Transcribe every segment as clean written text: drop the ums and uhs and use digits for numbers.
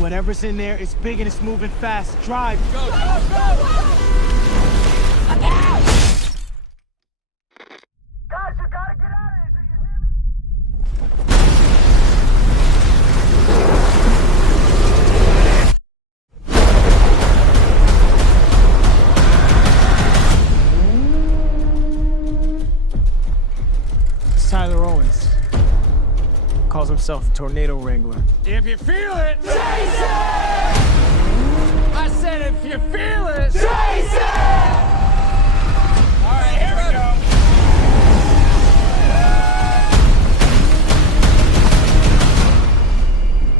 Whatever's in there, it's big and it's moving fast. Drive. Go, go, go! Guys, you gotta get out of here. Do you hear me? It's Tyler Owens. Calls himself a tornado wrangler. If you feel it, chase it! I said if you feel it, chase it! All right, here we go.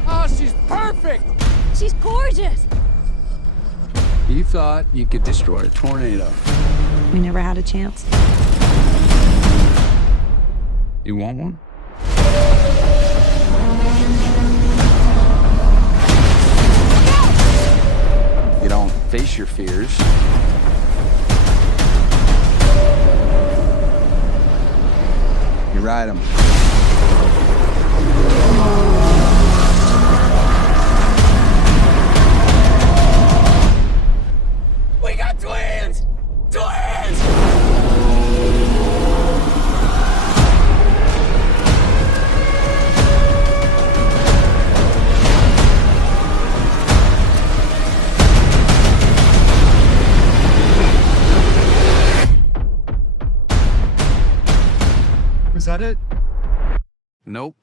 Oh, she's perfect! She's gorgeous. You thought you could destroy a tornado. We never had a chance. You want one? You don't face your fears. You ride them. We got twins! Twins! Was that it? Nope.